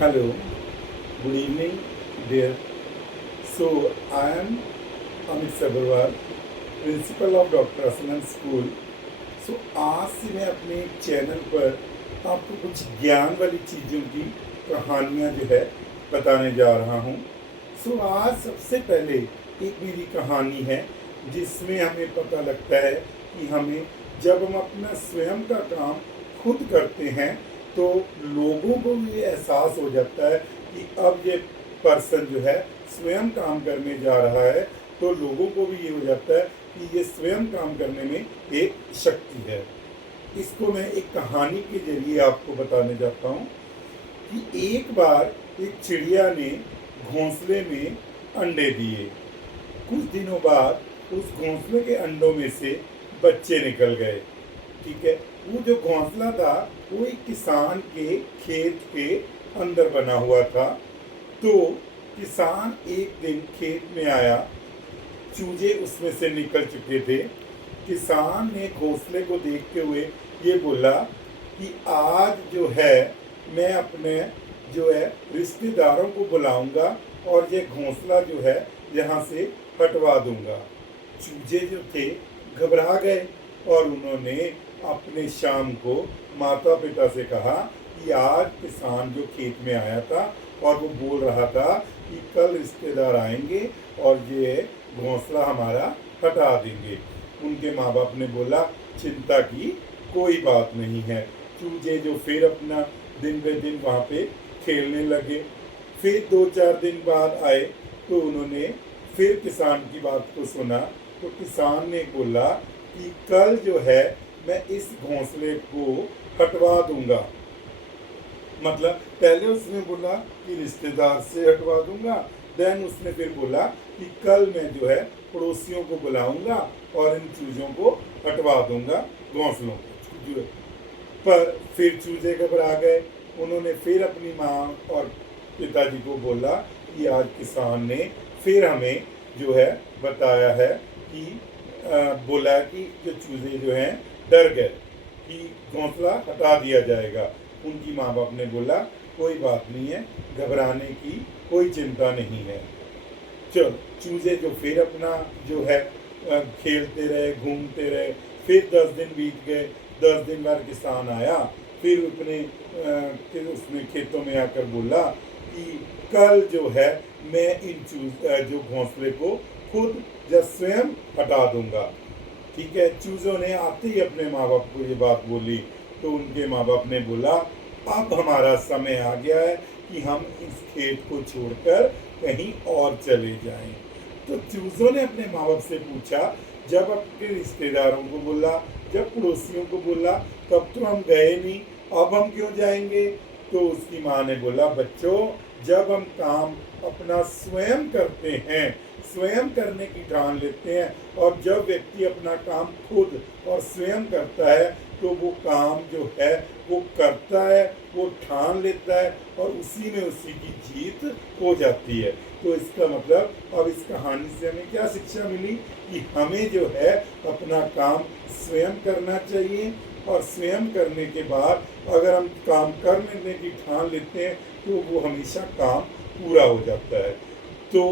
Hello, good evening, dear. So, I am Amit Sabharwal, principal of doctor Asnan school. आज से मैं अपने channel पर आपको कुछ ज्ञान वाली चीज़ों की कहानियाँ जो है बताने जा रहा हूँ। आज सबसे पहले एक मेरी कहानी है जिसमें हमें पता लगता है कि हमें जब हम अपना स्वयं का काम खुद करते हैं तो लोगों को भी ये एहसास हो जाता है कि अब ये पर्सन जो है स्वयं काम करने जा रहा है, तो लोगों को भी ये हो जाता है कि ये स्वयं काम करने में एक शक्ति है। इसको मैं एक कहानी के जरिए आपको बताने जाता हूँ कि एक बार एक चिड़िया ने घोंसले में अंडे दिए। कुछ दिनों बाद उस घोंसले के अंडों में से बच्चे निकल गए। ठीक है, वो जो घोंसला था वो एक किसान के खेत के अंदर बना हुआ था। तो किसान एक दिन खेत में आया, चूजे उसमें से निकल चुके थे। किसान ने घोंसले को देखते हुए ये बोला कि आज जो है मैं अपने जो है रिश्तेदारों को बुलाऊंगा और ये घोंसला जो है यहाँ से हटवा दूंगा। चूजे जो थे घबरा गए और उन्होंने अपने शाम को माता पिता से कहा कि आज किसान जो खेत में आया था और वो बोल रहा था कि कल रिश्तेदार आएंगे और ये घोंसला हमारा हटा देंगे। उनके माँ बाप ने बोला चिंता की कोई बात नहीं है। चूजे जो फिर अपना दिन ब दिन वहाँ पे खेलने लगे। फिर 2-4 दिन बाद आए तो उन्होंने फिर किसान की बात को सुना। तो किसान ने बोला कि कल जो है मैं इस घोंसले को हटवा दूंगा। मतलब पहले उसने बोला कि रिश्तेदार से हटवा दूंगा, देन उसने फिर बोला कि कल मैं जो है पड़ोसियों को बुलाऊंगा और इन चूजों को हटवा दूंगा घोंसलों को। पर फिर चूजे घबरा गए। उन्होंने फिर अपनी माँ और पिताजी को बोला कि आज किसान ने फिर हमें जो है बताया है कि बोला कि जो चूजे जो हैं डर गए कि घोंसला हटा दिया जाएगा। उनकी माँ बाप ने बोला कोई बात नहीं है, घबराने की कोई चिंता नहीं है। चलो चूजे जो फिर अपना जो है खेलते रहे, घूमते रहे। फिर 10 दिन बीत गए। 10 दिन बाद किसान आया, फिर उसने खेतों में आकर बोला कि कल जो है मैं इन जो घोंसले को खुद या स्वयं हटा दूंगा। ठीक है, चूजों ने आते ही अपने माँ बाप को ये बात बोली। तो उनके माँ बाप ने बोला अब हमारा समय आ गया है कि हम इस खेत को छोड़कर कहीं और चले जाएं। तो चूजों ने अपने माँ बाप से पूछा जब अपने रिश्तेदारों को बोला, जब पड़ोसियों को बोला, तब तो हम गए नहीं, अब हम क्यों जाएंगे। तो उसकी माँ ने बोला बच्चों, जब हम काम अपना स्वयं करते हैं, स्वयं करने की ठान लेते हैं, और जब व्यक्ति अपना काम खुद और स्वयं करता है तो वो काम जो है वो करता है, वो ठान लेता है और उसी में उसी की जीत हो जाती है। तो इसका मतलब अब इस कहानी से हमें क्या शिक्षा मिली कि हमें जो है अपना काम स्वयं करना चाहिए, और स्वयं करने के बाद अगर हम काम कर लेने की ठान लेते हैं तो वो हमेशा काम पूरा हो जाता है। तो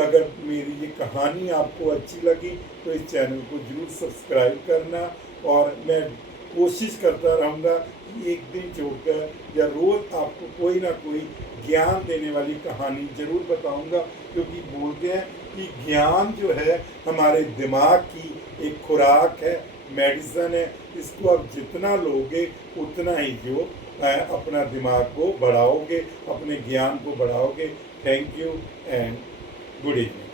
अगर मेरी ये कहानी आपको अच्छी लगी तो इस चैनल को ज़रूर सब्सक्राइब करना, और मैं कोशिश करता रहूँगा कि एक दिन छोड़कर या रोज़ आपको कोई ना कोई ज्ञान देने वाली कहानी ज़रूर बताऊँगा। क्योंकि बोलते हैं कि ज्ञान जो है हमारे दिमाग की एक खुराक है, मेडिसिन है। इसको आप जितना लोगे उतना ही जो अपना दिमाग को बढ़ाओगे, अपने ज्ञान को बढ़ाओगे। Thank you and good evening.